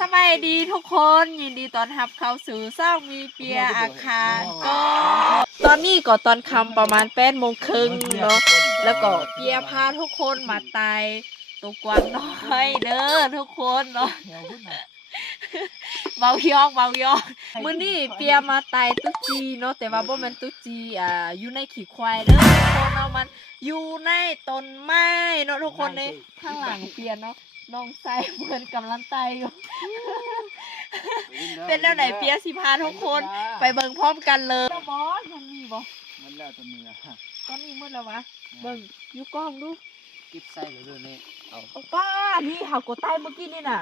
สบายดีทุกคนยินดีต้อนรับเข้าสู่เศร้ามีเปียอาคารก็ตอนนี้ก็ตอนคำประมาณแปดโมงครึ่งเนาะแล้วก็เปียพาทุกคนมาไต่ตัวกวางน้อยเด้อทุกคนเนาะเบายอกเบายอกมื้อนี้เปียมาไต่ตุ๊กจีเนาะแต่ว่าบ่แม่นตุ๊กจีอ่าอยู่ในขี้ควายเด้อทุกคนเนาะมันอยู่ในต้นไม้เนาะทุกคนในข้างหลังเปียเนาะ น้องไส้เหมือนกำลังไต่อยู่ เป็นแล้วไหนเปียสิพาทุกคน ไปเบิ่งพร้อมกันเลยบอสมันมีบ่มันแล้วแตัวมือตอนนี้มืดแล้ววะ เบิ่งอยู่กล้องดูกิบไส้เหลือเกินนี่เอาเอาป้านี่เฮากดใต้เมื่อกี้นี่น่ะ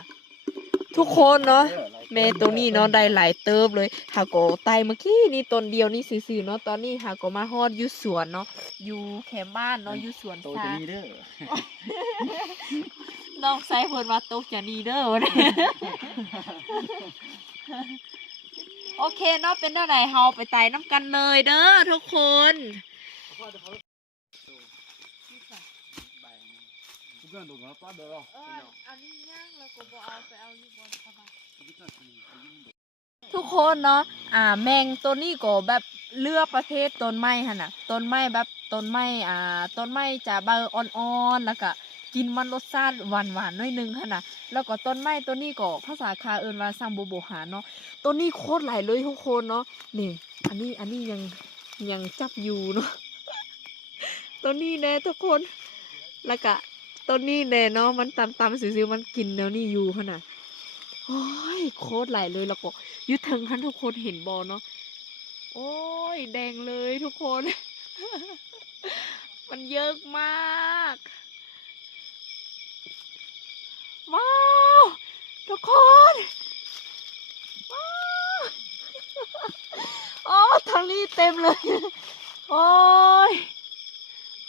ทุกคนเนาะเมตัวนี้เนาะได้หลายเติบเลยเฮาก็ใต้เมื่อกี้นี่ต้นเดียวนี่ซื่อๆเนาะตอนนี้เฮาก็มาฮอดอยู่สวนเนาะอยู่แคมป์บ้านเนาะอยู่สวนโตสาจะมีเด้อ น้องไซเพิ่นว่าตกจะดีเด้อวะเนี่ยโอเคเนาะเป็นเท่าไหร่เฮาไปไต่น้ำกันเลยเด้อทุกคน ทุกคนดูนะป้าเด้อเอออันนี้ย่างแล้วก็บเอาไปเอายู่บนสบายทุกคนเนาะอ่าแมงตัวนี้ก็แบบเลือกประเภทต้นไม้หั่นน่ะต้นไม้แบบต้นไม้อ่าต้นไม้จะใบอ่อนๆแล้วก็ กินมันรสชาติหวานๆหน้อยนึงหั่นน่ะแล้วก็ต้นไม้ตัวนี้ก็ภาษาคาเอิ้นว่าซังโบโบหาเนาะต้นนี้โคตรหลายเลยทุกคนเนาะนี่ อันนี้อันนี้ยังยังจับอยู่เนาะต้นนี้แน่ทุกคนแล้วก็ต้นนี้แน่เนาะมันตำตำซื่อๆมันกินแล้วนี่อยู่ขนาดโอ้ยโคตรไหลเลยแล้วก็ยุทถึงคันทุกคนเห็นบอเนาะโอ้ยแดงเลยทุกคน มันเยอะมากว้าว ทุกคนโอ้ทางนี้เต็มเลย โอ้ย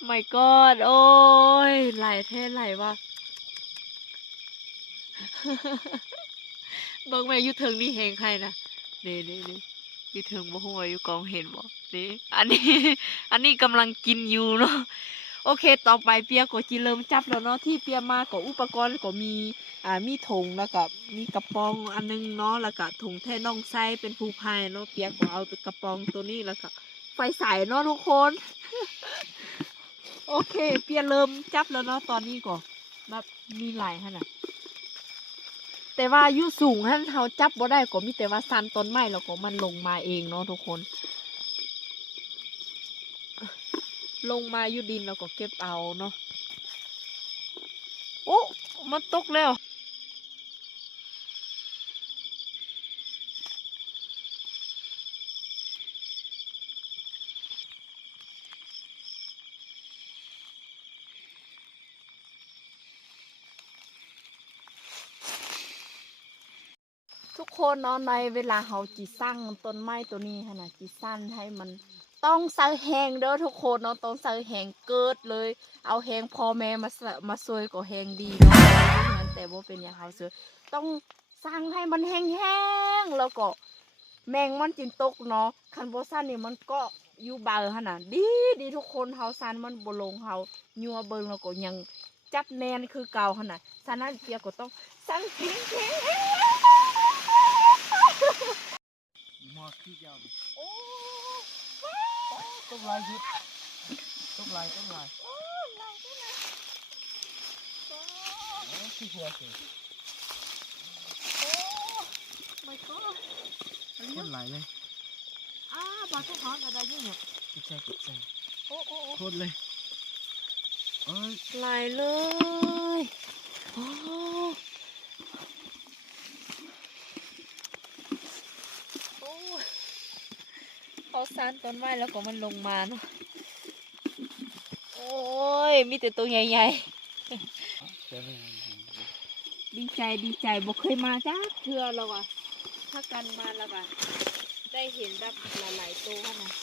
my god โอ้ยไหลแท้ไหลวะเบิ่งแม่อยุเทิงนี่แหงใครนะเด้เด้เด้อยุเทิงบ่ฮู้ว่าอยู่กองเห็นบ่เด้อันนี้ อันนี้กำลังกินอยู่เนาะ โอเค ต่อไปเปียก็จิเริ่มจับแล้วเนาะที่เปียมาก็อุปกรณ์ก็มีอ่ามีถุงแล้วก็มีกระป๋องอันนึงเนาะแล้วก็ถุงแท่น่องไส้เป็นผู้พายเนาะเปียก็เอากระป๋องตัวนี้แล้วก็ไฟใส่เนาะทุกคน โอเค เปียเริ่มจับแล้วเนาะตอนนี้ก็แบบมีหลายขนาดแต่ว่าอยู่สูงท่านเขาจับบ่ได้ก็มีแต่ว่าซันต้นไม้แล้วก็มันลงมาเองเนาะทุกคน ลงมาอยู่ดินแล้วก็เก็บเอาเนาะโอ้มันตกแล้วทุกคนเนาะในเวลาเขาจีสร้างต้นไม้ตัวนี้ขนาดจีสั้นให้มัน ต้องใส่แหงเด้อทุกคนเนาะต้องใส่แหงเกิดเลย เอาแหงพ่อแม่มามาซวยก็แหงดีเนาะงั้นแต่ว่าเป็นอย่างเขาเสือต้องสร้างให้มันแห้งๆแล้วก็แมงมันจินตกเนาะคันโบสั้นนี่มันก็อยู่เบาขนาดดีดีทุกคนเฮาซันมันบลงเฮายัวเบิงแล้วก็ยังจับแนนคือเก่าขนาดฉะนั้นเปียก็ต้องสร้างแหงแหงมาขี้ยาโอ้ ต้มลายชุดต้มลายต้มลายโอ้ลายด้วยนะโอ้ขี้หัวสิโอ้ my god คนไหลเลยอ้าบาทุกคนอะไรอยู่เนี่ยกิบไส้กิบไส้โอ้โอ้โคตรเลยเอ้ยลายเลยโอ้โอ้เขา ซานต้นไม้แล้วก็มันลงมาเนาะโอ้ยมีแต่ตัวใหญ่เดี๋ยวไม่ๆดีใจดีใจบอกเคยมาจ้าเทือแล้วว่ะถ้ากันมาแล้วว่ะได้เห็นแบบหลายๆตัวขนาด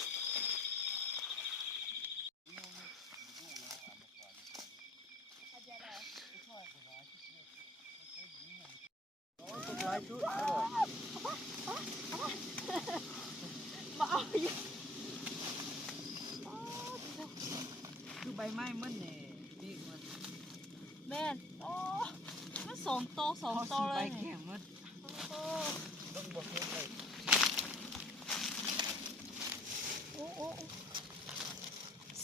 ต้ มลายชุดมาเอาอยู่คือใบไม้มันเนี่ยนี่มันแม่นโอ้มันสองโตสองโตไปเลยแข่งมันต้องบอกเฮ็ดเลยโอ้โอ้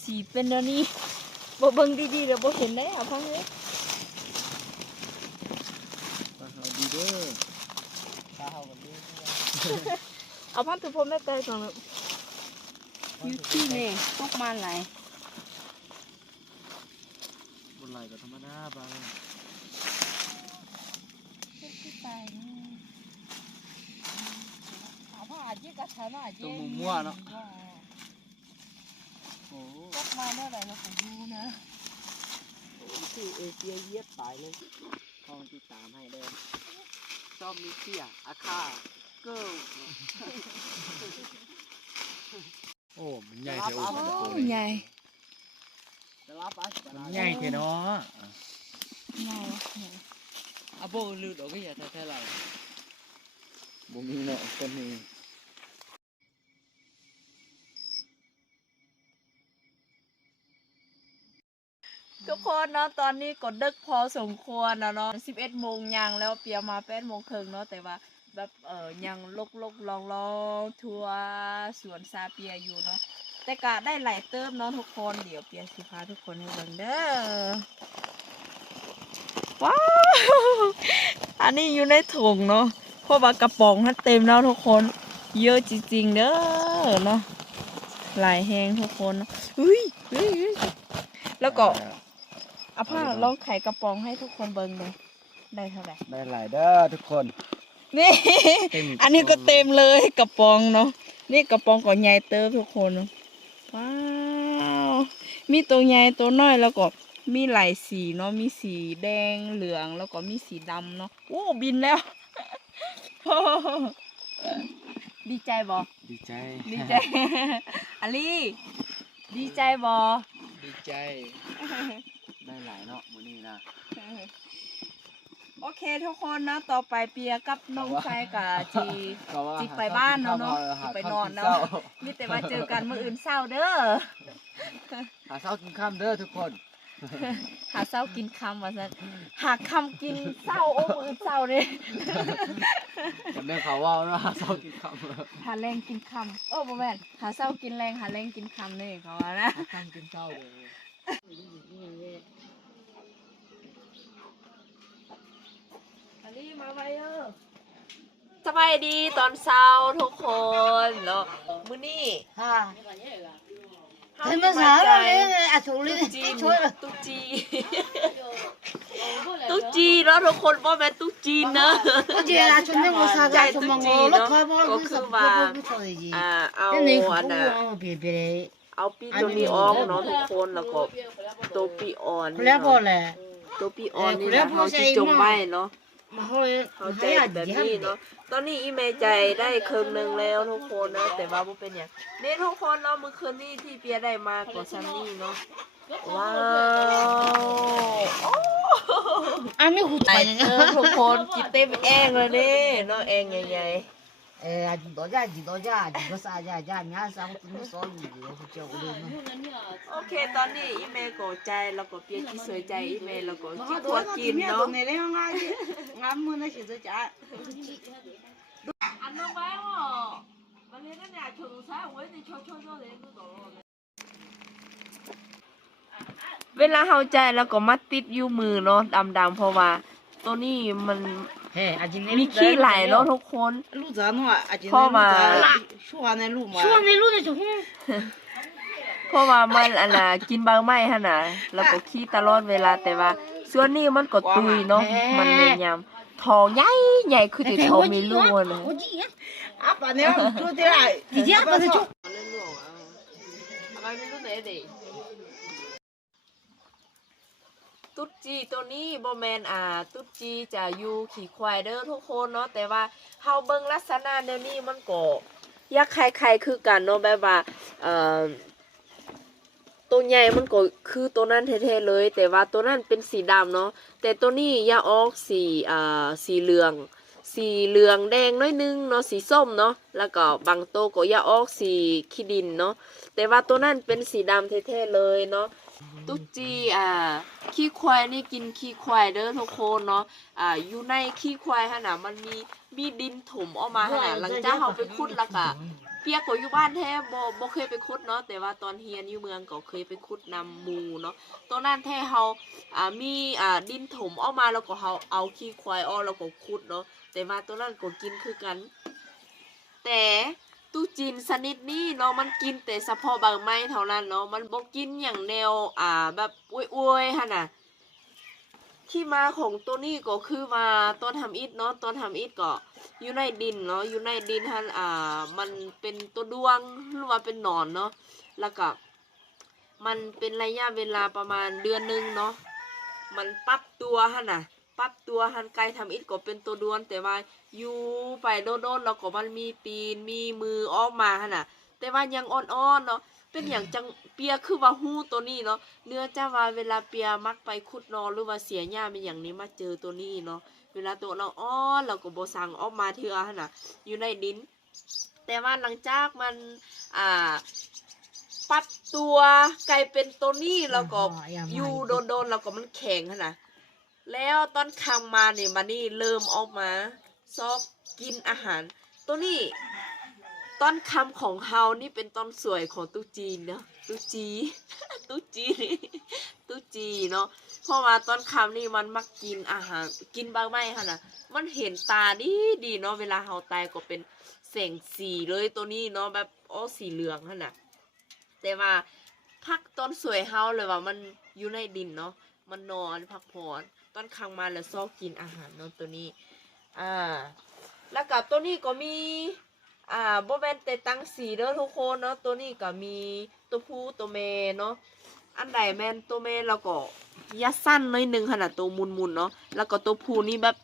สีเป็นเดี๋ยวนี้บ่เบิ่งดีๆเดี๋ยวบ่เห็นได้เอาพังเลยปลาเฮาดีเด้อปลาเฮากันดีเอาพันถือพรมได้ไกลก่อ นเลยอยู่ที่นี่พวกมันไหลายบนไหลก็ธรรมดาปลาเอาผ้าจีกับชาหน้าจีตัวหมูมั่วเนาะโอ้พวกมาเมื่อไหร่เราก็ดูนะที่เอเชียเยียบตายเลยห้องติดตามให้เด้อชอบมิเซียอาคา เกิลโอ้มันใหญ่เท่าโอ้ใหญ่จะรับไปใหญ่เท่เนาะใหญ่อะโบลืดออกก็อย่าแท้ๆไรบ่มีเนาะคนนี้ทุกคนเนาะตอนนี้กดดึกพอสมควรแล้วเนาะ11โมงยังแล้วเปียมา8โมงครึ่งเนาะแต่ว่า แบบเออยังลกลกลองลองทัวร์สวนซาเปียอยู่เนาะแต่กะได้หลายเติมเนาะทุกคนเดี๋ยวเปียสิพาทุกคนให้เบิ่งเด้อว้าวอันนี้อยู่ในถุงเนาะเพราะว่ากระป๋องมันเต็มแล้วทุกคน เยอะจริงๆเด้อเนาะหลายแหงทุกคนเนาะอุ้ยเฮ้ยเฮ้ยแล้วก็เอาผ้าลองไขกระป๋องให้ทุกคนเบิ่งเลยได้เท่าไหร่ได้หลายเด้อทุกคน นี่ เต็มอันนี้ก็เต็มเลยกระป๋องเนาะนี่กระป๋องก็ใหญ่เติบทุกคนเนาะว้าวมีตัวใหญ่ตัวน้อยแล้วก็มีหลายสีเนาะมีสีแดงเหลืองแล้วก็มีสีดำเนาะโอ้บินแล้วดีใจบอดีใจดีใจอลีดีใจบอดีใจ ได้หลายเนาะมื้อนี้นะ โอเคทุกคนนะต่อไปเปียกับน้องชายกับจีก็ว่าจิกไปบ้านเนาะเนาะหจิกไปข้าวนอนกิเนาะช้มีแต่มาเจอกันมื้ออื่นเศร้าเด้อหาเช้ากินค่ำเด้อทุกคน หาเศร้ากินคำว่าซั่นหาคำกินเศร้าโอ้มื้ออื่นเศร้าเด้จำได้เขาว่าเนาะหาเช้ากินค่ำหาแรงกินคำโอ้บ่แม่นหาเศร้ากินแรงหาแรงกินคำนี่เขาว่านะหาค่ำกินเช้าเลย อลีมาไว้เด้อสบายดีตอนเช้าทุกคนเนาะมื้อนี้ฮะเฮาเห็นสิภาษาจ่เราเลยอะถูกเลยตุ๊จีนช่วยตุ๊จีตุ๊จีนแล้วทุกคนบ่แม่นตุ๊จีนเนอะก็เจอละชนไม่ภาษาก็ชนมองแล้วคอยบอกก็คือว่าไม่ชอบเลยจีอ่าเอาแต่นี่อันกูน่ะเอาเปลี่ยนไปเลยเอาปีตัวนี้ออกเนาะทุกคนแล้วก็ตัวปีอ่อนคนแล้วบอกเลยตัวปีอ่อนนี่เออคนแล้นะวเขาสิจงไว้เนาะ มาเขาเลยเขาใจแบบนี้เนาะ ตอนนี้อีเมใจได้ครึ่งหนึงแล้วทุกคนนะ แต่ว่าบ่เป็นหยังนี่ทุกคนเนาะมื้อคืนนี้ที่เปียได้มาก็ซันนี่เนาะ ว้าวโอ้อะไม่หูไอใจเออทุกคนกินเต็มแองเลยนี่เนาะแองใหญ่เอออะจิตจ้าจิตจ้าจิตสาจ้าจ้ามีอาสาคุณไม่สอนอยู่เขาเจ้าเลยเนาะๆโอเค ตอนนี้อีเมลก็ใจแล้วก็เปียที่สวยใจอีเมลแล้วก็จิตตัวกินเนาะในเรื่องงานงานมือนะสิจ้าอันนั้นไปอ๋อมันเลยนั่นแหละถึงใช้ไว้ในช่วยๆๆเลยดูต่อเวลาเฮาใจแล้วก็มาติดอยู่มือเนาะดำๆเพราะว่าตัวนี้มัน เฮ้อาจิน มีขี้ไหลเนาะทุกคน 路子弄啊，今 พ่อมา 说完那路嘛， ช่วงในรุ่นในช่วง เพราะว่ามันอันน่ะกินบางไม้หั่นน่ะแล้วก็ขี้ตลอดเวลาแต่ว่าส่วนนี้มันก็ตุยเนาะมันเลยยำทองใหญ่ใหญ่คือที่เขามีลูกอะนะ 我记呀，啊，把那样做的啊，你家把它就。 ตุ๊ดจีตัวนี้บ่แมนอ่า ตุ๊ดจีจะอยู่ขี่ควายเด้อทุกคนเนาะแต่ว่าเฮาเบิ่งลักษณะเดี๋ยวนี้มันก็ยักคล้ายๆคือกันเนาะแบบว่าเอ่อตัวใหญ่มันก็คือตัวนั้นแท้ๆเลย แต่ว่าตัวนั้นเป็นสีดำเนาะแต่ตัวนี้ยาออกสีอ่าสีเหลือง สีเหลืองแดงน้อยนึงเนาะสีส้มเนาะแล้วก็บางตัวก็อยาออกสีขี้ดินเนาะแต่ว่าตัวนั้นเป็นสีดำแท้ๆเลยเนาะตุ๊กจีอ่าขี้ควายนี่กินขี้ควายเด้อทุกคนเนาะอ่าอยู่ในขี้ควายหั่นน่ะมันมีมีดินถมออกมาหั่นน่ะหลังจากเฮาไปขุดแล้วก็เปียกก็อยู่บ้านแท้บ่บ่เคยไปขุดเนาะแต่ว่าตอนเฮียนอยู่เมืองก็เคยไปขุดนำหมู่เนาะตอนนั้นแท้เฮาอ่ามีอ่าดินถมออกมาแล้วก็เฮาเอาขี้ควายออกแล้วก็ขุดเนาะ แต่ว่าตัวนั้นก็กินคือกัน แต่ตู้จีนสนิดนี้เนาะมันกินแต่เฉพาะบางไม้เท่านั้นเนาะมันบ่กินอย่างแนวอ่าแบบอวยๆหั่นน่ะที่มาของตัวนี้ก็คือมาต้นทำอิฐเนาะต้นทำอิฐก็อยู่ในดินเนาะอยู่ในดินฮันอ่ามันเป็นตัวดวงหรือว่าเป็นหนอนเนาะแล้วก็มันเป็นระยะเวลาประมาณเดือนหนึงเนาะมันปรับตัวหั่นน่ะ ปรับตัวหันไกลทำอิฐก็เป็นตัวดวน แต่ว่าอยู่ไปโดนๆแล้วก็มันมีปีนมีมือออกมาหั่นน่ะ แต่ว่ายังอ่อนๆเนาะเป็นอย่างจังเปียคือว่าหู้ตัวนี้เนาะเนื้อจ้าว่าเวลาเปียมักไปคุดนอนหรือว่าเสียหญ้าเป็นอย่างนี้มาเจอตัวนี้เนาะเวลาตัวเราอ้อนเราก็บสั่งออกมาเถื่อหั่นน่ะ อยู่ในดิน แต่ว่าหลังจากมันอ่าปรับตัวกลายเป็นตัวนี้แล้วก็อยู่โดนๆแล้วก็มันแข็งหั่นน่ะ แล้วตอนคำมาเนี่ยมันนี่เริ่มออกมา ซอกกินอาหาร ตัวนี้ต้นคำของเฮานี่เป็นต้นสวยของตุจีนเนาะตุจีตุจีนี่ตุจีเนาะเพราะว่าต้นคำนี่มันมักกินอาหารกินบางไม้ค่ะนะมันเห็นตาดีดีเนาะเวลาเฮาตายก็เป็นแสงสีเลยตัวนี้เนาะแบบโอ้สีเหลืองค่ะนะแต่ว่าพักต้นสวยเฮาเลยว่ามันอยู่ในดินเนาะมันนอนพักผ่อน ต้นคังมาแล้วซอกกินอาหารเนาะตัวนี้อ่าแล้วกับตัวนี้ก็มีอ่าโบแมนแต่ตั้งสีเด้อทุกคนเนาะตัวนี้ก็มีตัวผู้ตัวแม่เนาะอันใดแม่นตัวแม่แล้วก็ยัดสั้นน้อยหนึงขนาดตัวมุนๆเนาะแล้วก็ตัวผู้นี่แบบ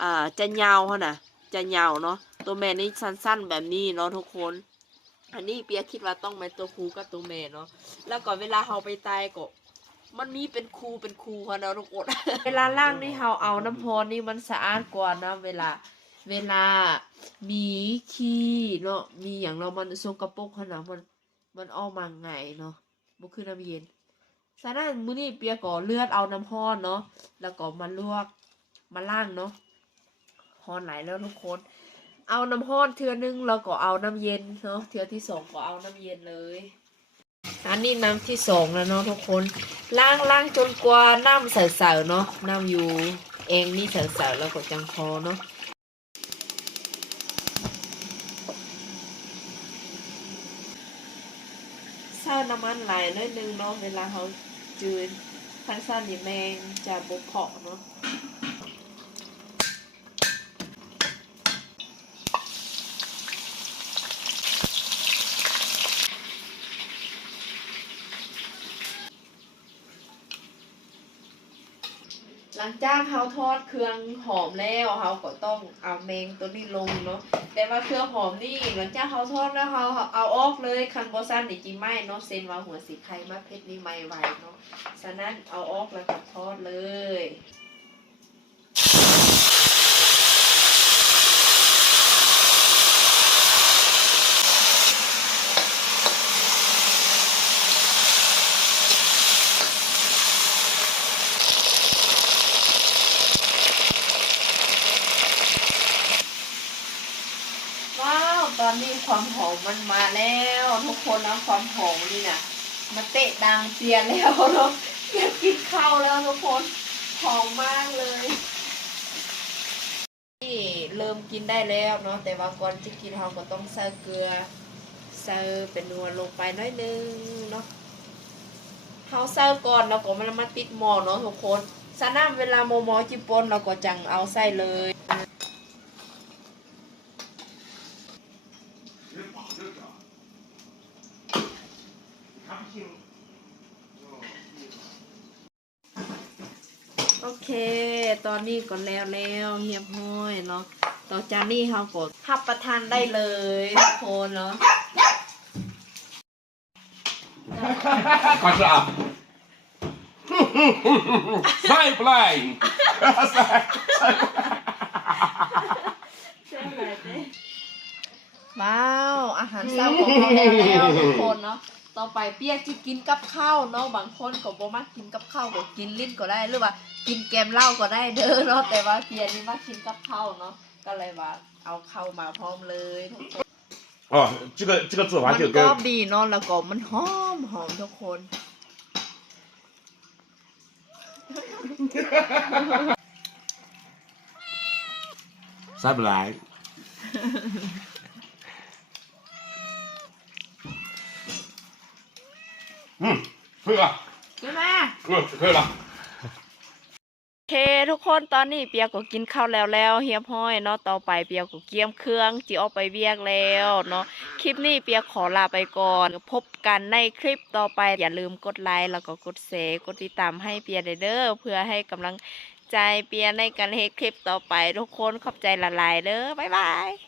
อ่าจะยาวขนาดจะยาวเนาะตัวแม่นี่สั้นๆแบบนี้เนาะทุกคนอันนี้เปียคิดว่าต้องเป็นตัวผู้กับตัวแม่เนาะแล้วก็เวลาเฮาไปตายก็ มันมีเป็นคูเป็นคูค่ะนะทุกคนเวลาล่างนี่เฮาเอาน้ำพรนี่มันสะอาดกว่านะเวลา เวลามีขี้เนาะมีอย่างเรามันสกระปรกขนาดมันมันออกมาไงเนาะบ่คือน้ำเย็นฉะนั้นมือนี้เปียก็เลือดเอาน้ำพรเนาะแล้วก็มาลวกมาล้างเนาะร้อนหลแล้วทุกคนเอาน้ำร้อนเทื่อนึงแล้วก็เอาน้ำเย็นเนาะเทื่อที่สองก็เอาน้ำเย็นเลย อันนี้น้ำที่สองแล้วเนาะทุกคนล้างล้างจนกว่าน้ำใสๆเนาะน้ำอยู่เองนี่ใสๆแล้วก็จังพอเนาะใส่น้ำมันไหลน้อยนึงเนาะเวลาเขาจืดคันซ่านี่แมงจะบกเพาะเนาะ งจากเขาทอดเครื่องหอมแล้วเขาก็ต้องเอาแมงตัวนี้ลงเนาะแต่ว่าเครื่องหอมนี่หลังจากเขาทอดแล้วเขาเอาออกเลยคันบอซันนี่จีไม่เนาะเซนว่าหัวสีไข่มาเพชรนี่ไม่ไหวเนาะฉะนั้นเอาออกแล้วก็ทอดเลย ว้าว ตอนนี้ ความหอมมันมาแล้ว ทุกคนนะความหอมนี่นะมาเตะดังเตียนแล้วเนาะอยากกินข้าวแล้วทุกคนหอมมากเลยนี่เริ่มกินได้แล้วเนาะแต่ว่าก่อนจะกินเราก็ต้องใส่เกลือใส่เป็นนวลลงไปน้อยนึงเนาะเขาใส่ก่อนแล้วก็มันมาติดหม้อเนาะทุกคนสนามเวลาโมโมจิปนเราก็จังเอาใส่เลย โอเค ตอนนี้ก็แล้วแล้วเฮียบห้อยเนาะ ต่อจากนี้เขาก็ทับประทานได้เลยทุกคนเนาะ Kanske upp. Sideline! ว้าว อาหารเช้าของเราแล้วแล้วทุกคนเนาะ ต่อไปเปียกที่กินกับข้าวเนาะบางคนก็บ่มักกินกับข้าวก็กินลิ้นก็ได้หรือว่า กินแกมเหล้าก็ได้เด้อเนาะแต่ว่าเปียนี่มักกินกับข้าวเนาะก็เลยว่าเอาเข้ามาพร้อมเลยทุกคน 哦，这个这个做法 มัน 就 ก็ 跟 ดีเนาะแล้วก็มันหอมหอมทุกคน 塞不来。 อืมเพื่อเพื่อมาเพื่อละเคทุกคนตอนนี้เปียกก็กินข้าวแล้วแล้วเฮียพ้อยเนาะต่อไปเปียกก็เกี่ยมเครื่องจีออกไปเบียกแล้วเนาะคลิปนี้เปียกขอลาไปก่อนพบกันในคลิปต่อไปอย่าลืมกดไลค์แล้วก็กดแชร์กดติดตามให้เปียเด้อเพื่อให้กำลังใจเปียในการเฮ็ดคลิปต่อไปทุกคนขอบใจละลายเด้อบ๊ายบาย